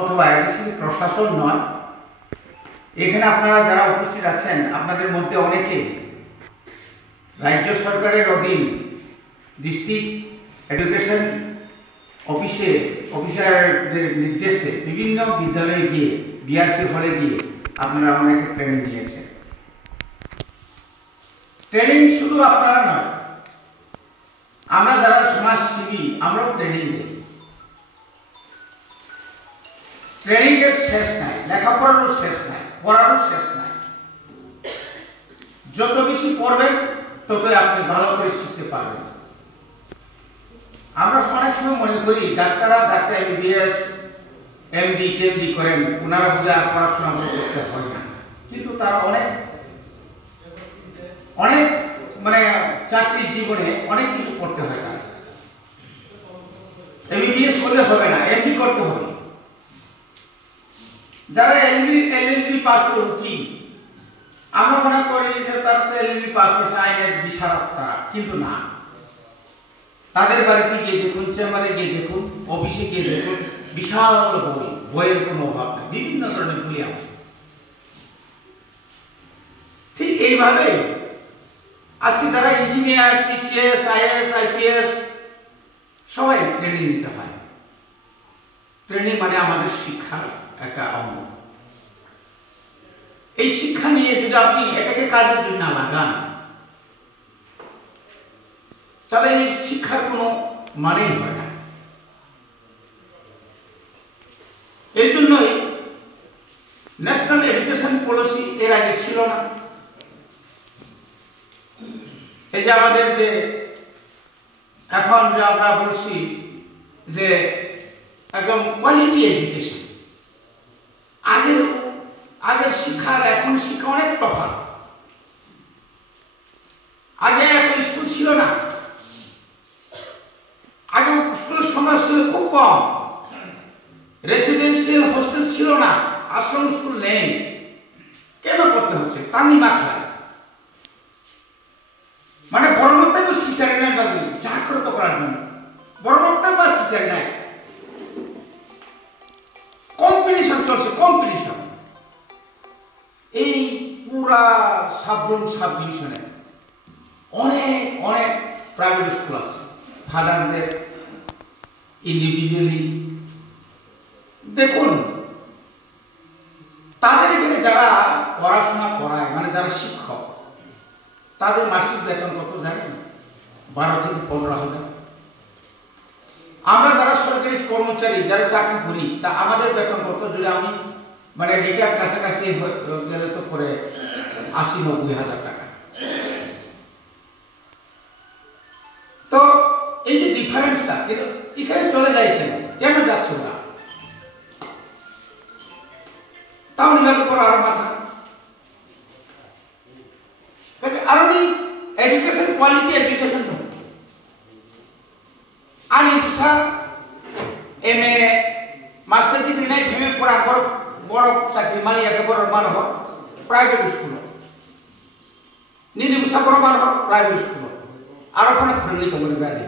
অথবা এডিসি প্রশাসন নয়। এখানে আপনারা যারা উপস্থিত আছেন আপনাদের মধ্যে অনেকে রাজ্য সরকারের অধীন ডিস্ট্রিক্ট এডুকেশন অফিসারদের নির্দেশে বিভিন্ন বিদ্যালয়ে গিয়ে বিআরসি হলে গিয়ে আপনারা অনেকে ট্রেনিং নিয়েছেন। ট্রেনিং শুধু আপনারা নয়, আমরা যারা সমাজসেবী আমরাও ট্রেনিং দিই। ট্রেনিং এর শেষ নাই, লেখাপড়ারও শেষ নাই, পড়ারও শেষ নাই। যত বেশি পড়বেন ততই আপনি ভালো করে শিখতে পারবেন। আমরা অনেক সময় মনে করি ডাক্তার এমবিবিএস এমডি টিএমডি করেন, ওনারা বুঝে পড়াশোনা করতে হয় না, কিন্তু তারা অনেক মানে চাকরি জীবনে অনেক কিছু করতে হয়। তার এমবিবিএস করলে হবে না, এমডি করতে হবে। যারা এলএলবি পাস করে উকিল, আমরা মনে করি যে তারা তো এলএলবি পাস করছে, আইনের বিশারদ তারা, কিন্তু না। তাদের বাড়িতে গিয়ে দেখুন, চেম্বারে গিয়ে দেখুন, অফিসে গিয়ে দেখুন, বিশাল বইয়ের কোনো অভাব নেই, বিভিন্ন ধরনের বই আছে। ঠিক এইভাবে আজকে যারা ইঞ্জিনিয়ার, টিসিএস, আইএএস, আইপিএস সবাই ট্রেনিং নিতে হয়। ট্রেনিং মানে আমাদের শিক্ষার একটা অঙ্গ। এই শিক্ষা নিয়ে যদি আপনি এটাকে কাজের জন্য না লাগান, তাহলে এই শিক্ষার কোনো মানেই হয় না। এই জন্যই ন্যাশনাল এডুকেশন পলিসি এর আগে ছিল না। এই যে আমাদের যে এখন যে আমরা বলছি যে একদম কোয়ালিটি এডুকেশন, আগের শিক্ষার এখন শিক্ষা অনেক তফাৎ। আগে এত স্কুল ছিল না, আগে স্কুলের সংখ্যা ছিল খুব কম, রেসিডেন্সিয়াল হোস্টেল ছিল না, আশ্রম স্কুল নেই। কেন করতে হচ্ছে? পানি মাখায়, মানে বড় বক্তব্য সিসারি নাই, বাকি জাগ্রত করার জন্য বড় বক্তব্য সিসারি নাই। কম্পিটিশন চলছে, কম্পিটিশন। এই পুরা সাব ডিভিশনে অনেক প্রাইভেট স্কুল আছে, ফাদারদের ইন্ডিভিজুয়ালি। দেখুন তাদের এখানে যারা পড়াশোনা করায়, মানে যারা শিক্ষক, তাদের মাসিক বেতন কত জানেন? 12 থেকে 15,000। আমরা যারা সরকারি কর্মচারী, যারা চাকরি করি, তা আমাদের বেতন কত? যদি আমি মানে রিটায়ার কাছাকাছি গেলে তো করে 80-90,000 টাকা। তো এই যে ডিফারেন্সটা এখানে চলে যায় কেন যাচ্ছে ওরা? তাও নিবাদ করো আরো মাথা। আরো এডুকেশন, কোয়ালিটি এডুকেশন আর ইচ্ছা এমএ মাস্টার ডিগ্রি নাই, থেমে পড়া বড় চাকরি মালিয়াকে বড় মানুষ প্রাইভেট স্কুল, নিধি বুসা বড় মানুষ প্রাইভেট স্কুল, আরো কোনো ফ্রেন্ডলি তো বলে বেড়ে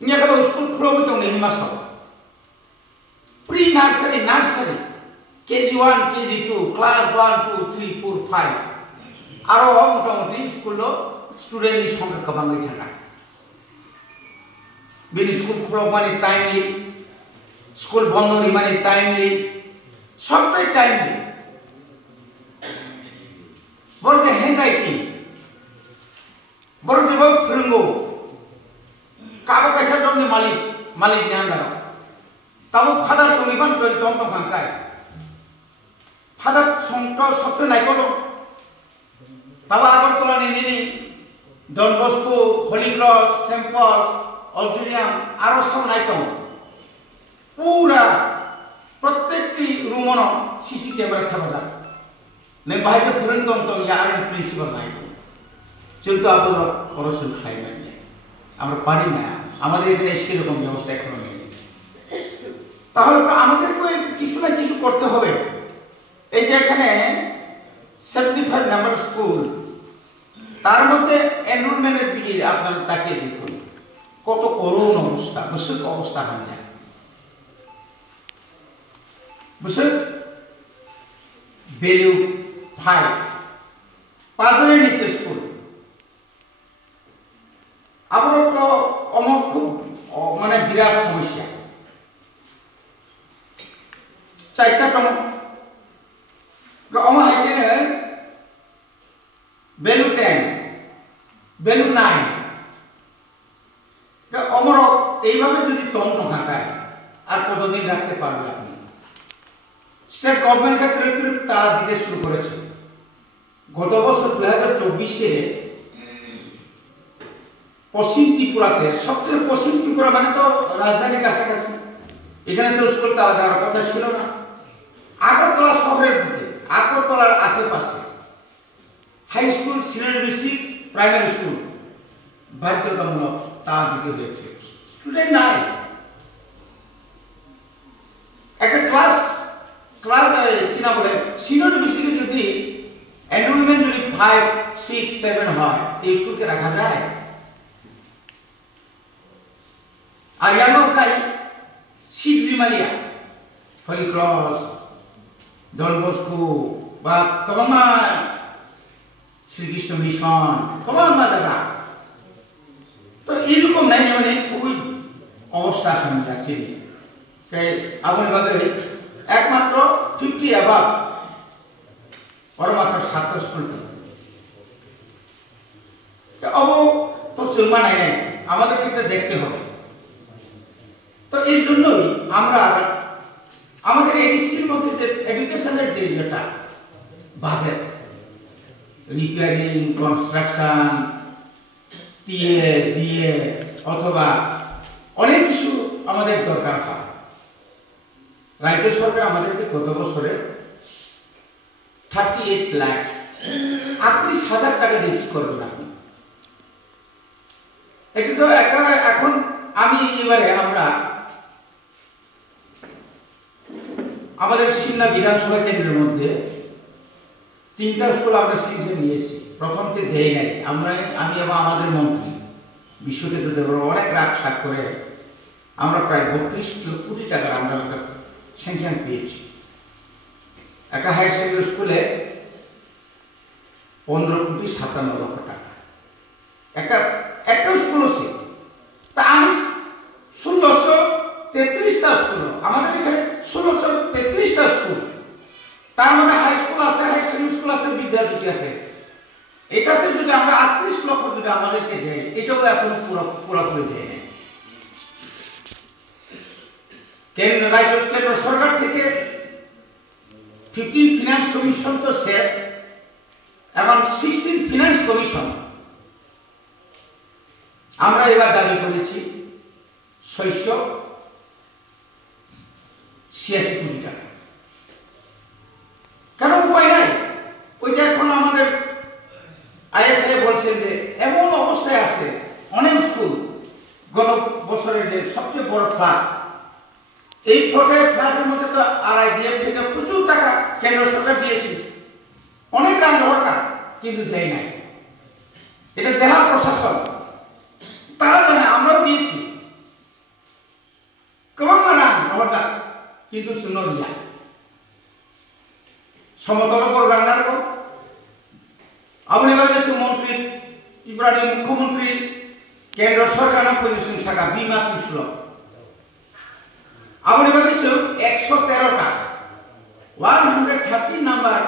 ইয়া কেবল স্কুল খুলো তো নেই মাস pre nursery KG 1 KG 2 class 1 2 3 4 5 আরো মোটামুটি স্কুল স্টুডেন্টের সংখ্যা কমাই থাকা। বিন স্কুল খুলো মানে টাইমলি, স্কুল বন্ধ মানে টাইমলি, সবটাই টাইমলি। বলতে হ্যান্ড রাইটিং বড় দেব ফিরঙ্গো কাগজ কাছার জন্য মালিক নিয়ে আন্দার তাও ফাদার সঙ্গীবান জন্ম ভাঙায় ফাদার সংটা সবচেয়ে নাই করো তাও আগরতলা নিয়ে Don Bosco, Holy Cross, Saint Paul's, অল্টুরিয়াম আরো সব নাইকম পুরা প্রত্যেকটি রুমন সিসি ক্যামেরা থাকা যায়। నేను బయట పురంతో యారని ప్రిన్సిపల్ নাইকম কিন্তু আপনারা পড়াশোনা খাইবেন না, আমরা পারি না, আমাদের এখানে সেরকম ব্যবস্থা এখনো নেই। তাহলে আমাদেরকে কিছু না কিছু করতে হবে। এই যে এখানে 75 নাম্বার স্কুল, তার মধ্যে এনরোলমেন্টের দিকে আপনারা তাকিয়ে দেখুন কত করুণ অবস্থা, মুশকিল অবস্থা হয় না। बुझे वैल्यू 5 पाजरे नीचे स्कूल अब तो अमक खूब माने विराट समस्या चाइता टम अमा हाइके वैल्यू 10 वैल्यू 9 अमर এইভাবে যদি তন্ত্র খাটায় আর কতদিন রাখতে পারবে আপনি স্টেট গভর্নমেন্ট ক্ষেত্রে তারা দিতে শুরু করেছে গত বছর 2024 এ পশ্চিম ত্রিপুরাতে সবচেয়ে পশ্চিম ত্রিপুরা মানে তো রাজধানীর কাছাকাছি এখানে তো স্কুল তারা দেওয়ার কথা ছিল না আগরতলা শহরের বুকে আগরতলার আশেপাশে high school senior basic primary school বাধ্যতামূলক তা দিতে হয়েছে স্টুডেন্ট নাই একটা ক্লাস কিনা বলে সিনিয়র বেসিকে যদি এনরোলমেন্ট যদি 5 6 7 হয় এই স্কুলকে রাখা যায় আর ইয়ানোকাই সিদ্রিমালিয়া হলি ক্রস ডন বস্কো বা কমা শ্রীকৃষ্ণ মিশন কমা জায়গা তো এইরকম নাই মানে খুবই অবস্থা সামনে যাচ্ছে আপনি বাদে একমাত্র 50 অ্যাবাভ মাত্র ছাত্র স্কুল অব তো চলমা নাই নাই আমাদের কিন্তু দেখতে হবে তো এই জন্যই আমরা আমাদের এডিসির মধ্যে যে এডুকেশনের যে যেটা বাজেট রিপেয়ারিং কনস্ট্রাকশন দিয়ে অথবা অনেক কিছু আমাদের দরকার হয় রাজ্য সরকার আমাদেরকে গত বছরে 38 লাখ 38,000 টাকা দিয়ে কি করবেন আপনি এটা তো এখন আমি এবারে আমরা আমাদের সিমলা বিধানসভা কেন্দ্রের মধ্যে 3টা স্কুল আমরা সিজে নিয়েছি প্রথমতে দেই নাই আমি এবং আমাদের মন্ত্রী বিশ্বকেন্দ্র দেবর অনেক রাগ শাক করে আমরা প্রায় 32 কোটি টাকা আমরা স্যাংশন পেয়েছি একটা হাই সেকেন্ডারি স্কুলে 15 কোটি 57 লক্ষ টাকা একটা স্কুল আছে তা আমি 1633টা স্কুল আমাদের এখানে 1633টা স্কুল তার মধ্যে হাই স্কুল আছে হাই সেকেন্ডারি স্কুল আছে বিদ্যাপীঠ আছে এটাতে যদি আমরা 38 লক্ষ যদি আমাদেরকে দেয় এটাও এখন পুরোপুরি দেয় না কেন্দ্র সরকার থেকে 15 ফিনান্স কমিশন তো শেষ এবং 16 ফিনান্স কমিশন আমরা এবার দাবি করেছি 686 কোটি টাকা কেন উপায় নাই ওই যে এখন আমাদের আইএসআই বলছেন যে এমন অবস্থায় আছে অনেক স্কুল গত বছরের যে সবচেয়ে বড় ফ্ল্যাট এই ফ্ল্যাটের মধ্যে তো আরআইডিএফ থেকে প্রচুর টাকা কেন্দ্র সরকার দিয়েছে অনেক টাকা কিন্তু দেয় নাই এটা জেলা প্রশাসন তারা জানে আমরাও দিয়েছি কেমন মানা নহরদা কিন্তু শুনো দিয়া সমতল উপর রান্নার পর আপনি বলেছেন মন্ত্রী ত্রিপুরার মুখ্যমন্ত্রী কেন্দ্র সরকার পরিবেশন শাখা বিমা কৃষ্ণ আপনি বলেছেন 113টা 130 নাম্বার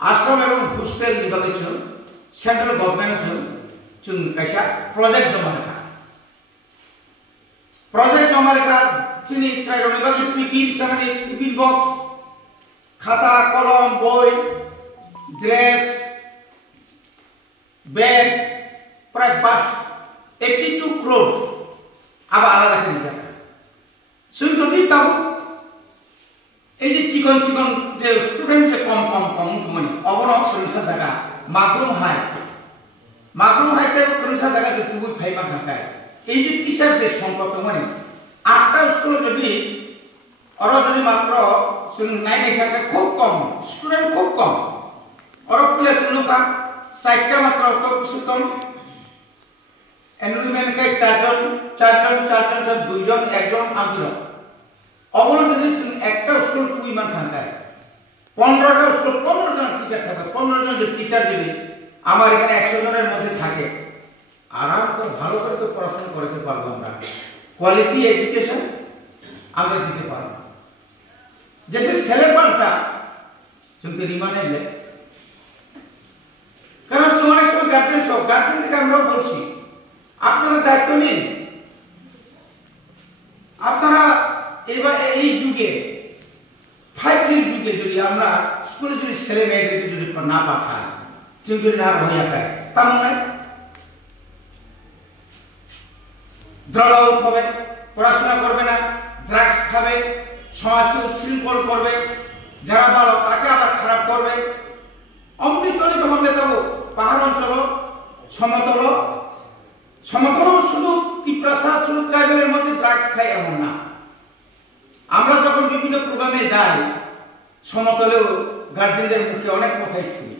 আশ্রম এবং হোস্টেল নির্বাচন সেন্ট্রাল গভর্নমেন্ট চুন কাইসা প্রজেক্ট জমা রেখা তিনি টিফিন বক্স খাতা কলম বই ড্রেস ব্যাগ প্রায় 82 ক্রোর আবার আলাদা করে যাবে সেই যদি তাও এই যে চিকন যে স্টুডেন্ট যে কম মানে অবরক সংখ্যা জায়গা মাগরুম হাইতে সংখ্যা জায়গা যে খুবই ফাইমার ঢাকায় এই যে টিচার যে সংকট মানে 8টা স্কুল যদি যদি মাত্র 9 এখানে খুব কম স্টুডেন্ট খুব কম প্লেস লোকা 60টা মাত্র কিছু কম এনরোলমেন্ট কে 4 জন 2 জন 1 জন আমদিন অবলো যদি একটা স্কুল যদি টিচার যদি আমার এখানে 100 জনের মধ্যে থাকে, আরাম করে ভালো করে তো পড়াশোনা করতে পারবো, আমরা কোয়ালিটি এডুকেশন আমরা দিতে পারবো। जैसे সেলেবানটা কিন্তু রিমানেবল, কারণ অনেক সময় গার্জেন থেকে আমরা বলছি আপনারা দায়িত্ব নিন। আপনারা এবার এই যুগে 5G যুগে যদি আমরা স্কুলে যদি ছেলে মেয়েদেরকে যদি না পাঠাই, যদি না ভয় পায়, তাহলে দ্রঢ় হবে, পড়াশোনা করবে না, ড্রাগস খাবে, সমাজকে উচ্ছৃঙ্খল করবে, যারা ভালো তাকে আবার খারাপ করবে। অমনি চলিত ভাবে যাব পাহাড় অঞ্চল সমতল শুধু ত্রিপ্রাসা শুধু ট্রাইবেলের মধ্যে ড্রাগস খায় এমন না। আমরা যখন বিভিন্ন প্রোগ্রামে যাই সমতলেও গার্জেনদের মুখে অনেক কথাই শুনি,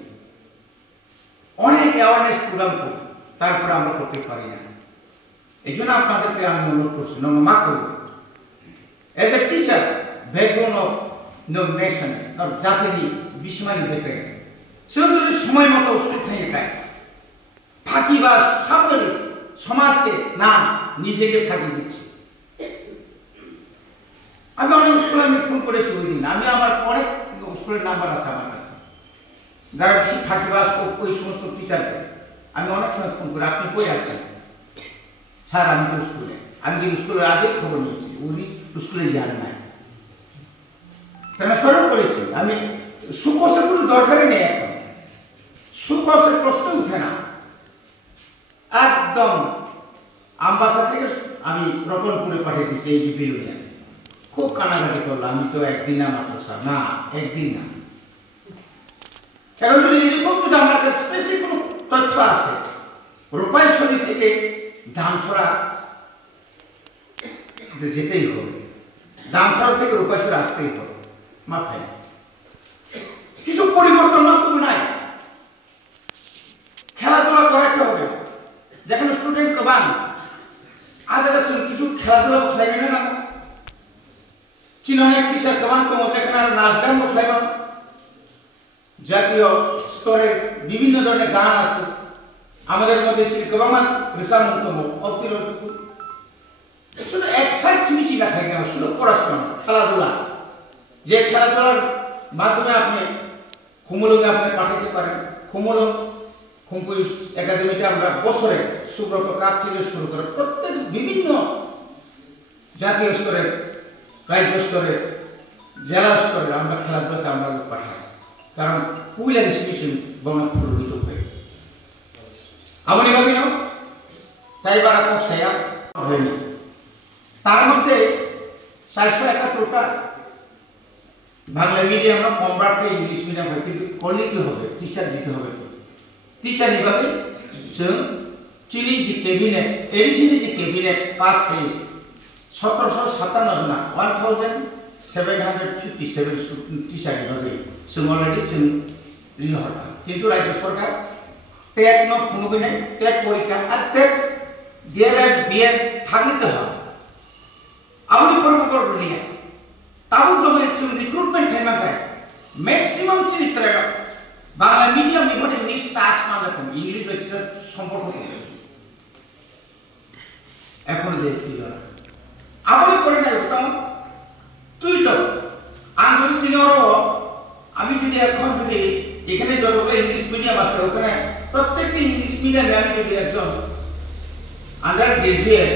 অনেক অ্যাওয়ারনেস প্রোগ্রাম করি, তারপরে আমরা করতে পারি না। এই জন্য আপনাদেরকে আমি অনুরোধ করছি, নমা করব as a teacher backbone of nation জাতির বিস্মারী দেখে সে যদি সময় মতো ওষুধ থেকে খায়, ফাঁকি বা সাবধানে সমাজকে না নিজেকে ফাঁকি দিচ্ছে। আমি অনেক স্কুলে আমি ফোন করেছি ওই দিন, আমি আমার অনেক স্কুলের নাম্বার আছে আমার কাছে, যারা বেশি ফাঁকিবাজ ওই সমস্ত টিচারদের আমি অনেক সময় ফোন করি, আপনি কই আছেন স্যার? আমি তো স্কুলে, আমি কিন্তু স্কুলের আগে খবর নিয়েছি, উনি স্কুলে যান নাই, ট্রান্সফারও করেছি। আমি সুকোষের কোনো দরকারই নেই, এখন সুকোষের প্রশ্ন উঠে না। একদম আমবাসা থেকে আমি রতনপুরে পাঠিয়ে দিচ্ছি, এই যে বিরুলিয়া। খুব কানাকাটি করলো, আমি তো একদিন না মাত্র স্যার, না একদিন না। এখন যদি এরকম যদি আমার কাছে স্পেসিফিক কোনো তথ্য আছে, রূপাইশ্বরী থেকে ধামসরা যেতেই হবে, ধামসরা থেকে রূপাইশ্বরী আসতেই হবে, মাথায় কিছু পরিবর্তন না তুমি নাই। খেলাধুলা করাতে হবে, যেখানে স্টুডেন্ট কমান আজ কিছু খেলাধুলা বসাই গেলে না, চিননে টিচার কমান তো যেখানে নাচ গান বসাইব, জাতীয় স্তরে বিভিন্ন ধরনের গান আছে আমাদের মধ্যে, কমান রেসামন্তম অতিরিক্ত শুধু এক্সাইজ মিছি দেখাই গেল, শুধু পড়াশোনা খেলাধুলা, যে খেলাধুলার মাধ্যমে আপনি খুমুলকে আপনি পাঠাতে পারেন। খুমকুই একাডেমিতে আমরা বছরে সুব্রত কাজ থেকে শুরু করে প্রত্যেক বিভিন্ন জাতীয় স্তরে, রাজ্য স্তরে, জেলা স্তরে আমরা খেলাধুলাতে আমরা পাঠাই, কারণ কুইল ইনস্টিটিউশন বঙ্গ প্রভাবিত হয়ে আমনি ভাবি না তাই বারা কক্সায়া হয়নি। তার মধ্যে 471টা বাংলা মিডিয়াম না কমরাটকে ইংলিশ মিডিয়াম হয়, কিন্তু করলে কি হবে, টিচার দিতে হবে। টিচাर हिसाबै जों चिनि जि केबिनेट एडिसिनि जि केबिनेट पास खायो 1757 जना 1757 टिचार हिसाबै जों अलरेडि जों लिहर, किन्तु राज्य सरकार टेट न खुनुगैनाय टेट परीक्षा आरो टेट डीएलएड बीएड थागिते হয় आउनि परमपर दुनिया ताबो जों रिक्रुटमेंट खालामबाय मैक्सिमाम चिनिफ्रा বাংলা মিডিয়াম এখানে ইংলিশ টাচ মানে কম, ইংলিশ লেকচার সম্পর্ক এখন দেখছি আবার করে না উত্তম তুই তো আন্দোলন তিনরও আমি যদি এখন যদি এখানে যতগুলো ইংলিশ মিডিয়াম আছে ওখানে প্রত্যেকটি ইংলিশ মিডিয়ামে আমি যদি একজন আন্ডার গ্রাজুয়েট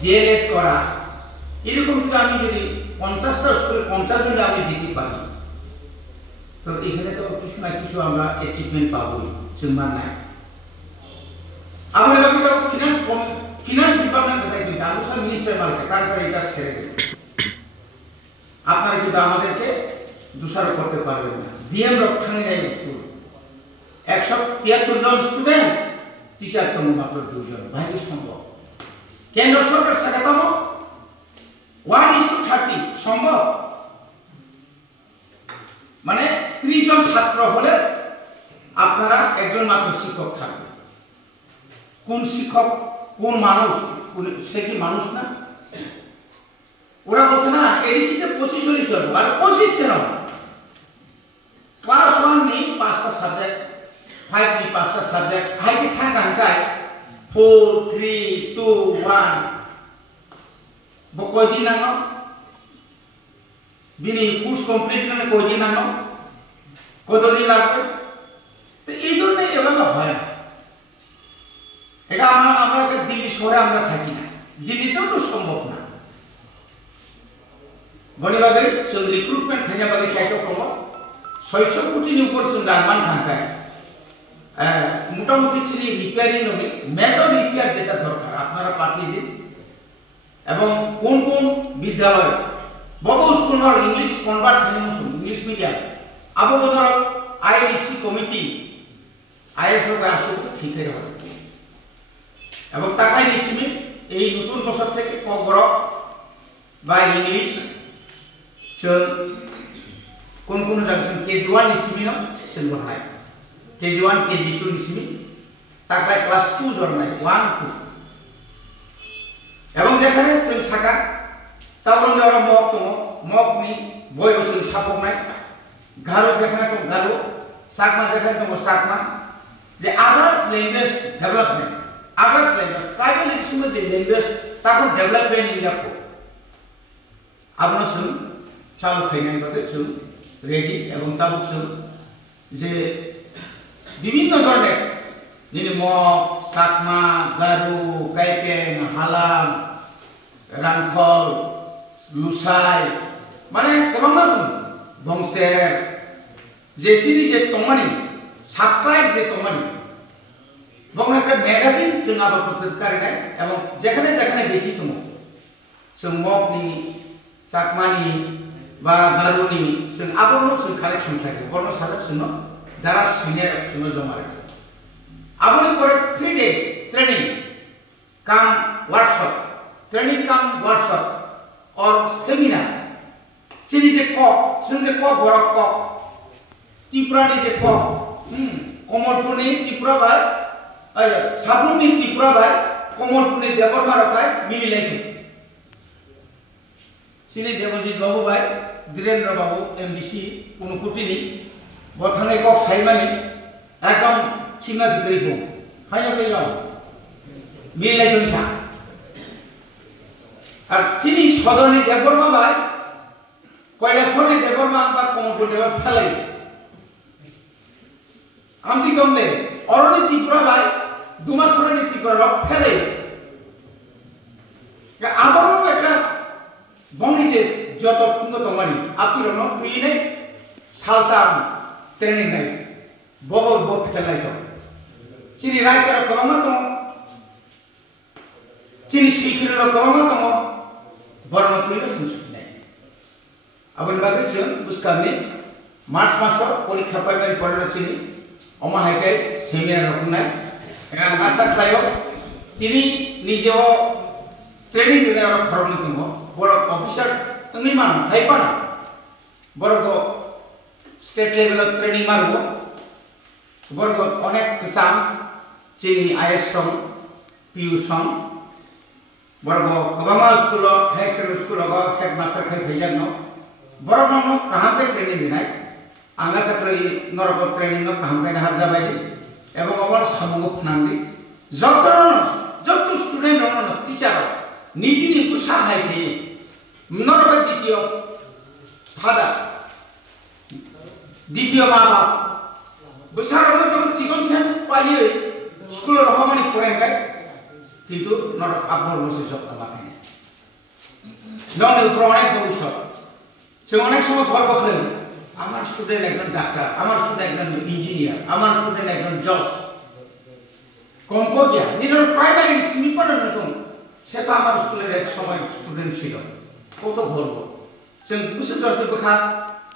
ডিএলএড করা এরকম যদি আমি যদি 50টা স্কুল 50 জন আমি দিতে পারি, তো এখানে তো কিছু না কিছু আমরা অ্যাচিভমেন্ট পাবোই, চিন্তা নাই। আমরা বাকি তো ফিনান্স ডিপার্টমেন্ট কাছে কিন্তু আমি সব মিনিস্টার মালকে তাড়াতাড়ি এটা ছেড়ে দেব, আপনারা কিন্তু আমাদেরকে দোষারোপ করতে পারবেন না। ডিএম রক্ষানে যায় স্কুল 173 জন স্টুডেন্ট, টিচার তো মাত্র 2 জন, ভাইকে সম্ভব? কেন্দ্র সরকার শেখাতাম 1:30 সম্ভব? মানে 30 জন ছাত্র হলে আপনারা একজন মাত্র শিক্ষক থাকবে। কোন শিক্ষক কোন মানুষ, সে কি মানুষ না? ওরা বলছে না এডিসিতে 25 জন চলবে, আর 25 কেন? ক্লাস 1 নেই 5টা subject the subject hai ki thang kan kai 4 3 2 1 bokoi din nang bini course complete করলে কয়দিন নাও কতদিন লাগবে তো এই জন্য এভাবে হয় না এটা আমরা দিল্লি শহরে আমরা থাকি না দিল্লিতেও তো সম্ভব না বনিবাগে जों রিক্রুটমেন্ট খাইনাবাগে চাইতো কম 600 কোটির উপর जों রানমান থাকায় মোটামুটি চিনি রিপেয়ারিং হবে মেজর রিপেয়ার যেটা দরকার আপনারা পাঠিয়ে দিন এবং কোন কোন বিদ্যালয় বড় স্কুলের ইংলিশ কনভার্ট খাইনো ইংলিশ মিডিয়াম আবো বদর আইএসসি কমিটি আইএসও আসলে ঠিকই হবে এবং টাকাই নিছিমি এই নতুন বছর থেকে কগর বা ইংলিশ जों কোন কোন জায়গায় কেজি 1 নিছিমি না जों বহাই কেজি 1 কেজি 2 নিছিমি টাকায় ক্লাস 2 জরনাই 1 2 এবং যেখানে जों সাকা তারপর আমরা মক নি বইও जों সাপকনাই গারো যেখানে তো গারো সাকমা যেখানে তো সাকমা যে others language development others language tribal institute যে ল্যাঙ্গুয়েজ তাকে ডেভেলপমেন্ট ইলাকো আপনা जों চালু খাইনাই বাকে जों রেডি এবং তাবুক जों যে বিভিন্ন ধরনের যেনে মক সাকমা গারো কাইপেং হালাম রাংখল লুসাই মানে गोबां বংশের যে চিনি যে তমানি সাবস্ক্রাইব যে তমানি এবং একটা ম্যাগাজিন जों আবদ্ধ কারিনাই এবং যেখানে যেখানে বেশি দङ जों মকনি চাকমানি বা গারোনি जों আবনো जों কালেকশন থাকে বড় সাজা শুনো যারা সিনিয়র শুনো জমা রাখে আবনি পরে 3 days ট্রেনিং কাম ওয়ার্কশপ ট্রেনিং কাম ওয়ার্কশপ और सेमिनार चिनी जे क जों जे क बड़ क त्रिपुरानि जे क कमलपुरनि त्रिपुरा बाय साबुननि त्रिपुरा बाय कमलपुरनि देवबर्मा रखाय मिलिलायखो चिनि देवजित बाबू बाय धीरेन्द्र बाबू एमबीसी उनुकुटिनि बथांगाय क साइमानि एकदम सिंगा सिगरिखौ फाइनाल गैयाव मिलिलायखो था আর চিনি সদরনি দেববর্মা ভাই কৈলাসহরনি দেববর্মা বা কমলপুর দেবর ফেলাই আমতি কমলে অরণি ত্রিপুরা ভাই দুমাসরনি ত্রিপুরা ফেলাই আবারও একটা বংনি যে যত উন্নতমানি আপনি রন তুইনে সালতাম ট্রেনিং নাই বগল বক ফেলাই তো চিনি রাইটার কমা তো চিনি শিখির কমা তো बरनो तुइनो सुनसुनाय आबन बागे जों बुसकामनि मार्च मासाव परीक्षा पाइबारि पढ़ाचिनि अमा हायकाय सेमिनार रखनाय एगा आसा खायो तिनि निजेव ट्रेनिं होनाय खरमनि दङ बर अफिसार नोंनि मान हायपान बरगो स्टेट लेवल ट्रेनिं मारगो बरगो अनेक किसान चिनि आईएस सं पीयू सं बरगो गोबां school high secondary school headmaster खाय फैजानो बरगनो काहाम पे ट्रेनिं होनाय आंगा साख्रि नरक ट्रेनिं काहाम पे हार जाबाय एवं अबर सामुगो फनांदि जत स्टुडेंट रनो टीचर निजिनि कुसा हाय फै नरक द्वितीय फादर द्वितीय मा बाप बसारनो जों चिकन सेन पाइयो स्कुल रहमानि फरायबाय কিন্তু নরক আপনার বসে সপ্তাহ লাগে নন অনেক ভবিষ্যৎ সে অনেক সময় গর্ব করে আমার স্টুডেন্ট একজন ডাক্তার আমার স্টুডেন্ট একজন ইঞ্জিনিয়ার আমার স্টুডেন্ট একজন জজ কম্পোজিয়া নিরর প্রাইমারি স্নিপার নতুন সেটা আমার স্কুলের এক সময় স্টুডেন্ট ছিল কত গর্ব সে বুঝে ধরতে কথা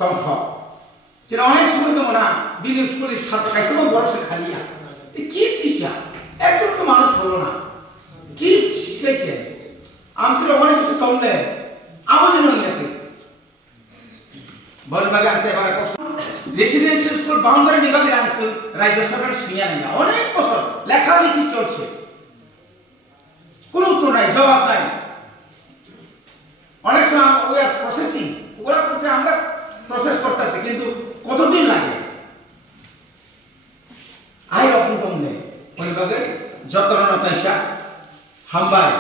তংখ যেন অনেক সময় তো না দিন স্কুলের ছাত্র কাছে বড় সে খালি আছে কি টিচার একজন তো মানুষ হলো না কি শিখেছে আমতির অনেক কিছু তমলে আবজেন নিয়াতে বলবাগে আনতে পারে কষ্ট রেসিডেন্সিয়াল স্কুল বাউন্ডারি নিবাগে আনছে রাজ্য সরকার শুনিয়া না অনেক বছর লেখালেখি চলছে কোনো উত্তর নাই জবাব নাই অনেক সময় ওই প্রসেসিং ওগুলা করতে আমরা প্রসেস করতেছি কিন্তু কতদিন লাগে আই बुंथ'नो उनबागै जतन नाथायसा हामबाय।